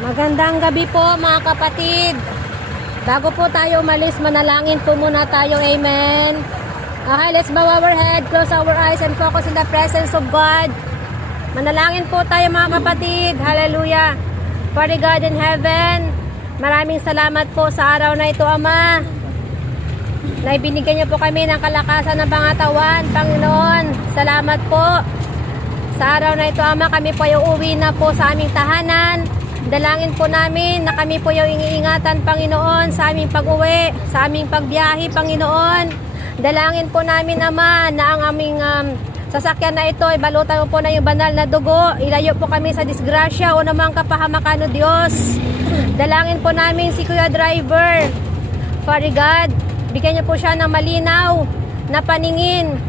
Magandang gabi po mga kapatid. Bago po tayo umalis, manalangin po muna tayo. Amen. Okay, let's bow our head, close our eyes, and focus in the presence of God. Manalangin po tayo mga kapatid. Hallelujah. Father God in heaven, maraming salamat po sa araw na ito, Ama. Na ibinigyan niyo po kami ng kalakasan ng pangatawan, Panginoon. Salamat po. Sa araw na ito, Ama, kami po ay uuwi na po sa aming tahanan. Dalangin po namin na kami po yung iniingatan, Panginoon, sa aming pag-uwi, sa aming pagbiyahe, Panginoon. Dalangin po namin, Ama, na ang aming sasakyan na ito, ibalutan mo po na yung banal na dugo. Ilayo po kami sa disgrasya o namang kapahamakan, o Diyos. Dalangin po namin si Kuya Driver. Father God, bigyan niyo po siya ng malinaw na paningin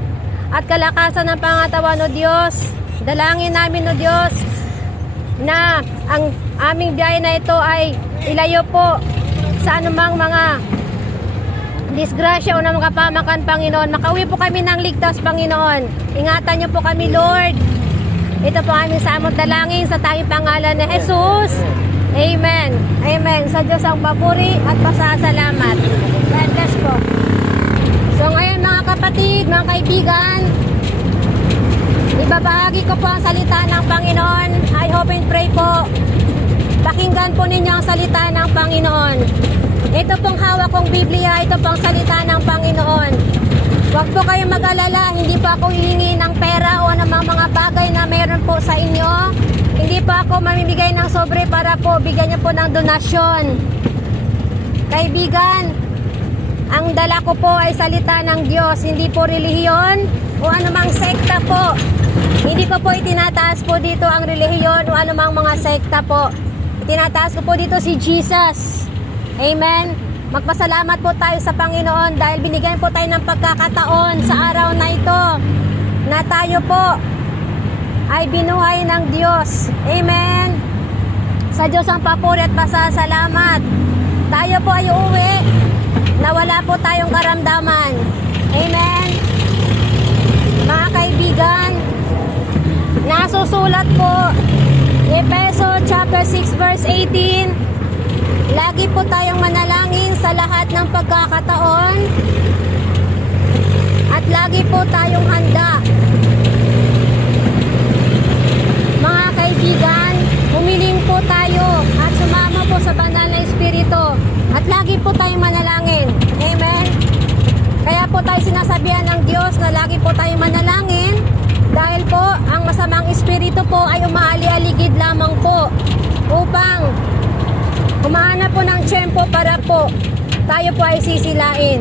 at kalakasan ng pangatawan, o Diyos. Dalangin namin, o Diyos, na ang aming biyahe na ito ay ilayo po sa anumang mga disgrasya o ng mga pamakan, Panginoon. Makauwi po kami ng ligtas, Panginoon. Ingatan niyo po kami, Lord. Ito po aming samot dalangin sa tanging pangalan ni Jesus. Amen. Amen. Sa Diyos ang papuri at pasasalamat. God bless po. So ngayon mga kapatid, mga kaibigan, ibabahagi ko po ang salita ng Panginoon. I hope and pray po, pakinggan po ninyo ang salita ng Panginoon. Ito pong hawak kong Biblia, ito pong salita ng Panginoon. Huwag po kayong mag-alala, hindi po ako hihingi ng pera o ng mga bagay na meron po sa inyo. Hindi po ako mamimigay ng sobre para po bigyan niyo po ng donasyon. Kaibigan, ang dala ko po ay salita ng Diyos, hindi po relihiyon o anumang sekta po. Hindi ko po itinataas po dito ang relihiyon o anumang mga sekta po. Itinataas ko po dito si Jesus. Amen. Magpasalamat po tayo sa Panginoon dahil binigyan po tayo ng pagkakataon sa araw na ito na tayo po ay binuhay ng Diyos. Amen. Sa Diyos ang papuri at pasasalamat. Tayo po ay uuwi na wala po tayong karamdaman. Amen. Mga kaibigan, nasusulat po Efeso chapter 6 verse 18. Lagi po tayong manalangin sa lahat ng pagkakataon at lagi po tayong handa. Mga kaibigan, humiling po tayo at sumama po sa banal na Espiritu at lagi po tayong manalangin. Amen. Kaya po tayo sinasabihan ng Diyos na lagi po tayong manalangin dahil po ang masamang espiritu po ay umaali-aligid lamang po upang humahanap po ng tiyempo para po tayo po ay sisilain.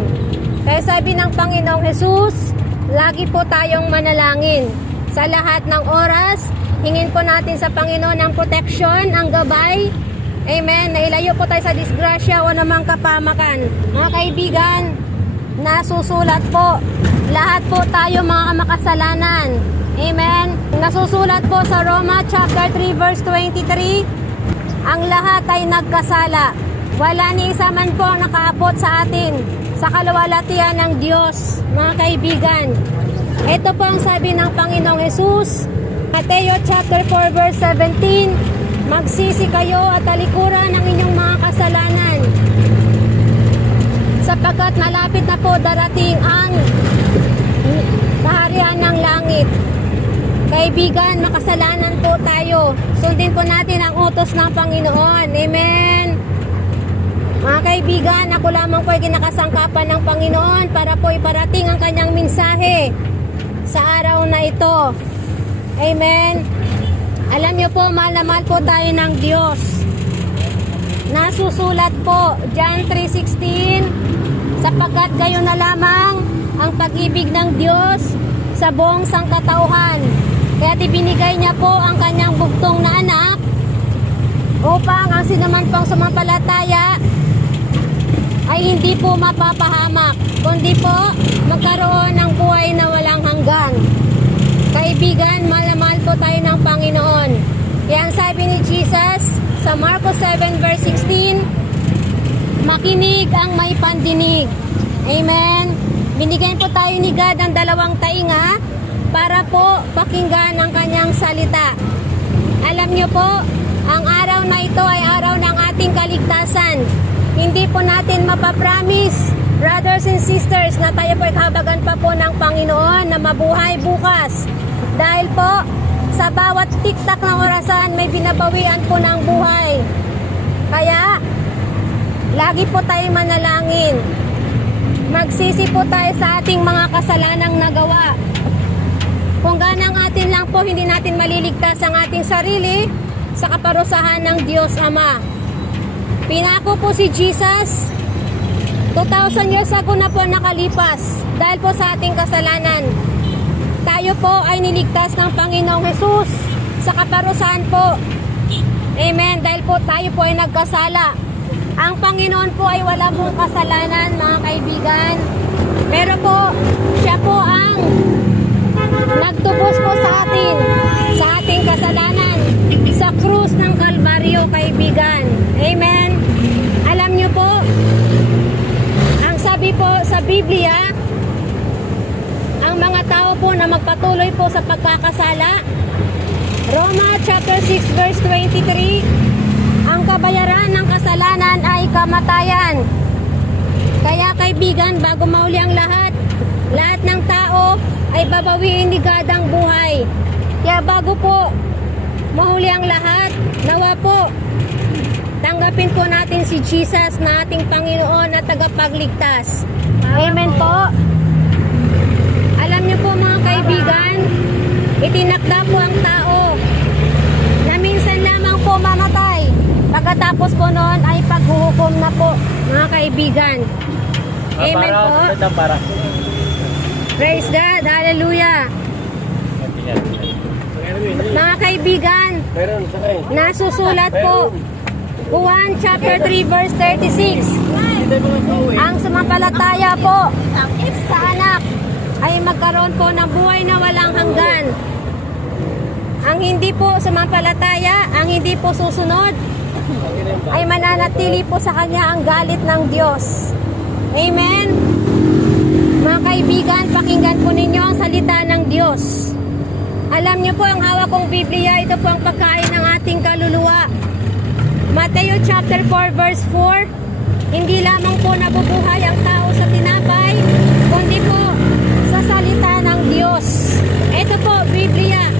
Kaya sabi ng Panginoong Jesus, lagi po tayong manalangin sa lahat ng oras. Hingin po natin sa Panginoon ang proteksyon, ang gabay. Amen. Nailayo po tayo sa disgrasya o namang kapamakan. Mga kaibigan, nasusulat po lahat po tayo mga makasalanan. Amen. Nasusulat po sa Roma chapter 3 verse 23, ang lahat ay nagkasala. Wala ni isa man po ang nakaabot sa atin sa kaluwalhatian ng Diyos. Mga kaibigan, ito po ang sabi ng Panginoong Jesus, Mateo chapter 4 verse 17, magsisi kayo at talikuran ang inyong mga kasalanan sapagkat malapit na po darating ang kaharian ng langit. Kaibigan, makasalanan po tayo. Sundin po natin ang utos ng Panginoon. Amen. Mga kaibigan, ako lamang po ay kinakasangkapan ng Panginoon para po iparating ang kanyang mensahe sa araw na ito. Amen. Alam niyo po, mahal na mahal po tayo ng Diyos. Nasusulat po, John 3:16, sapagkat gayon na lamang ang pag-ibig ng Diyos sa buong sangkatauhan. Kaya ibinigay niya po ang kanyang bugtong na anak upang ang sinuman pang sumampalataya ay hindi po mapapahamak, kundi po magkaroon ng buhay na walang hanggan. Kaibigan, mahal na mahal po tayo ng Panginoon. Kaya ang sabi ni Jesus sa Marcos 7 verse 16, makinig ang may pandinig. Amen. Binigyan po tayo ni God ng dalawang tainga para po pakinggan ang kanyang salita. Alam nyo po, ang araw na ito ay araw ating kaligtasan. Hindi po natin mapapromise, brothers and sisters, na tayo po ikabagan pa po ng Panginoon na mabuhay bukas. Dahil po, sa bawat tiktak ng orasan, may binabawian po ng buhay. Kaya, lagi po tayong manalangin. Magsisi po tayo sa ating mga kasalanang nagawa. Kung ganang atin lang po, hindi natin maliligtas ang ating sarili sa kaparusahan ng Diyos Ama. Pinako po si Jesus, 2,000 years ago na po nakalipas dahil po sa ating kasalanan. Tayo po ay niligtas ng Panginoong Jesus sa kaparusahan po. Amen. Dahil po tayo po ay nagkasala. Ang Panginoon po ay wala pong kasalanan, mga kaibigan. Pero po, siya po ang nagtubos po sa atin, sa ating kasalanan, sa krus ng Kalbaryo, kaibigan. Amen. Alam niyo po, ang sabi po sa Biblia, ang mga tao po na magpatuloy po sa pagkakasala, Roma chapter 6 verse 23, ang kabayaran ng kasalanan ay kamatayan. Kaya kaibigan, bago mauli ang lahat ng tao ay babawiin ni God ang buhay. Kaya bago po mahuli ang lahat, nawa po tanggapin po natin si Jesus na ating Panginoon at tagapagligtas. Amen po. Alam niyo po mga kaibigan, itinakda po ang tao na minsan lamang po mamatay. Pagkatapos po noon ay paghuhukom na po, mga kaibigan. Amen po. Praise God. Hallelujah. Mga kaibigan, nasusulat po Juan chapter 3 verse 36. Ang sumampalataya po sa anak ay magkaroon po ng buhay na walang hanggan. Ang hindi po sumampalataya, ang hindi po susunod, ay mananatili po sa kanya ang galit ng Diyos. Amen. Mga kaibigan, pakinggan po ninyo ang salita ng Diyos. Alam niyo po, ang hawak kong Biblia, ito po ang pagkain ng ating kaluluwa. Mateo chapter 4 verse 4, hindi lamang po nabubuhay ang tao sa tinapay, kundi po sa salita ng Diyos. Ito po, Biblia.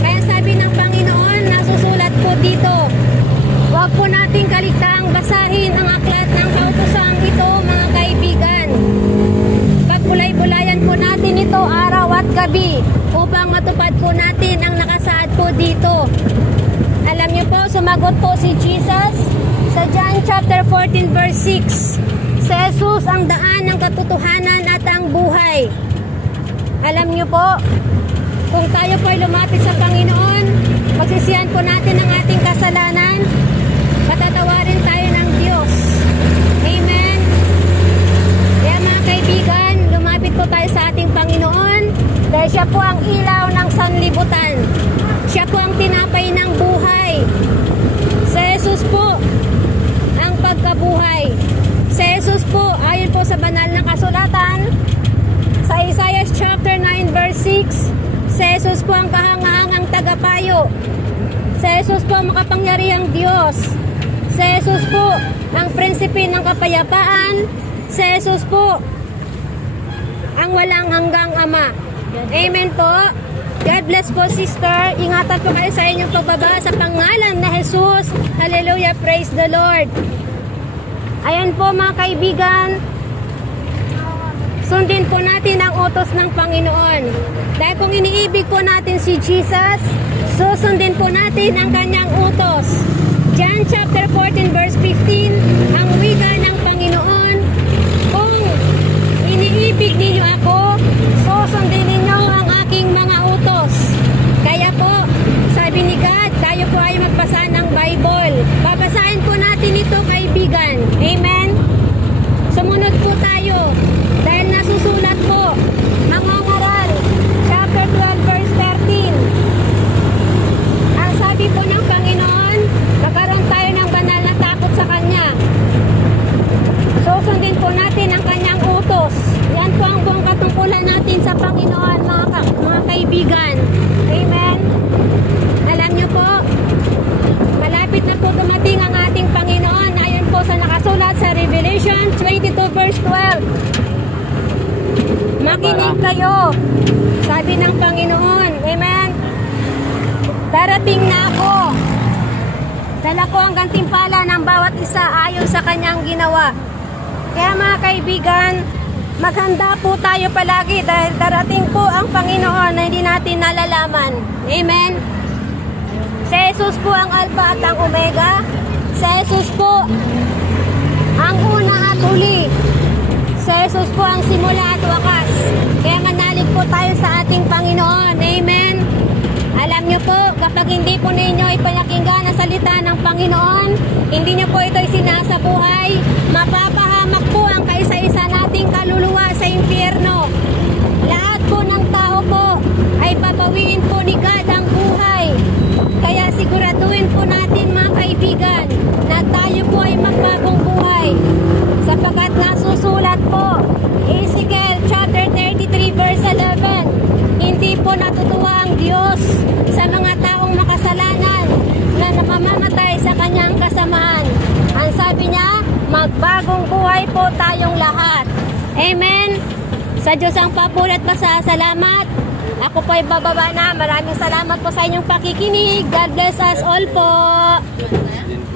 Kaya sabi ng Panginoon, nasusulat po dito, huwag po nating kaligtaang basahin ang aklat ng kautosang ito, mga kaibigan. Pagpulay-bulayan po natin ito araw at gabi upang matupad po natin ang nakasaad po dito. Alam niyo po, sumagot po si Jesus sa John chapter 14 verse 6. Si Jesus ang daan ng katotohanan at ang buhay. Alam niyo po, kung tayo po ay lumapit sa Panginoon, magsisihan po natin ang ating kasalanan, patatawarin tayo ng Diyos. Amen. Kaya mga kaibigan, lumapit po tayo sa ating Panginoon dahil siya po ang ilaw ng sanlibutan. Siya po ang tinapay ng buhay. Si Jesus po ang pagkabuhay. Si Jesus po, ayon po sa banal na kasulatan, sa Isaiah chapter 9 verse 6, si Jesus po ang kahangahangang tagapayo. Si Jesus po ang makapangyarihang Diyos. Si Jesus po ang prinsipe ng kapayapaan. Si Jesus po ang walang hanggang Ama. Amen po. God bless po, sister. Ingatan po kayo sa inyong pagbaba sa pangalan na Jesus. Hallelujah. Praise the Lord. Ayan po mga kaibigan. Sundin po natin ang utos ng Panginoon. Dahil kung iniibig po natin si Jesus, susundin po natin ang kanyang utos. John chapter 14 verse 15, ang wika ng Panginoon, kung iniibig ninyo ako, susundin ninyo ang aking mga utos. Kaya po, sabi ni God, tayo po ay magbasa ng Bible. Babasahin po natin ito, kaibigan. Amen? Sumunod po tayo. Dahil nasusulat po, ang Hangaral, chapter 12, verse 13. Ang sabi po ng Panginoon, magkaroon tayo ng banal na takot sa Kanya. Susundin po natin ang Kanyang utos. Yan po ang buong katungkulan natin sa Panginoon. tayo. Sabi ng Panginoon. Amen. Darating na ako. Dala ko ang gantimpala ng bawat isa ayon sa kanyang ginawa. Kaya mga kaibigan, maghanda po tayo palagi dahil darating po ang Panginoon na hindi natin nalalaman. Amen. Si Jesus po ang Alpha at ang Omega. Si Jesus po ang una at huli. Si Jesus po ang simula at wakas. Kaya manalig po tayo sa ating Panginoon. Amen. Alam nyo po, kapag hindi po ninyo ipinakinggan ang salita ng Panginoon, hindi nyo po ito'y sinasabuhay, mapapahamak po ang kaisa-isa nating kaluluwa sa impyerno. Lahat po ng tao po ay papawiin po ni God ang buhay. Kaya siguraduhin po natin mga kaibigan na tayo po ay magbagong buhay. Sapagkat nasusulat po, Ezekiel chapter 33 verse 11, hindi po natutuwa ang Diyos sa mga taong makasalanan na namamamatay sa kanyang kasamaan. Ang sabi niya, magbagong buhay po tayong lahat. Amen. Sa Diyos ang papuri at pasasalamat. Ako po ay bababa na. Maraming salamat po sa inyong pakikinig. God bless us all po.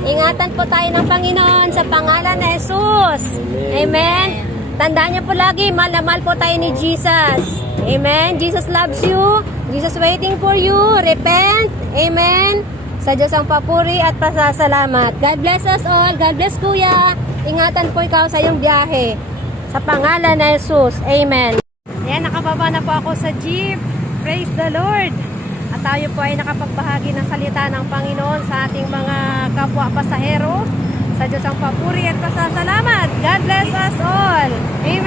Ingatan po tayo ng Panginoon sa pangalan ni Jesus. Amen. Tandaan niyo po lagi, mahal na mahal po tayo ni Jesus. Amen. Jesus loves you. Jesus waiting for you. Repent. Amen. Sa Diyos ang papuri at pasasalamat. God bless us all. God bless Kuya. Ingatan po ikaw sa iyong biyahe. Sa pangalan ni Jesus. Amen. Ayan, nakababa na po ako sa jeep. Praise the Lord. At tayo po ay nakapagbahagi ng salita ng Panginoon sa ating mga kapwa pasahero. Sa Diyos ang papuri at pasasalamat. God bless us all. Amen.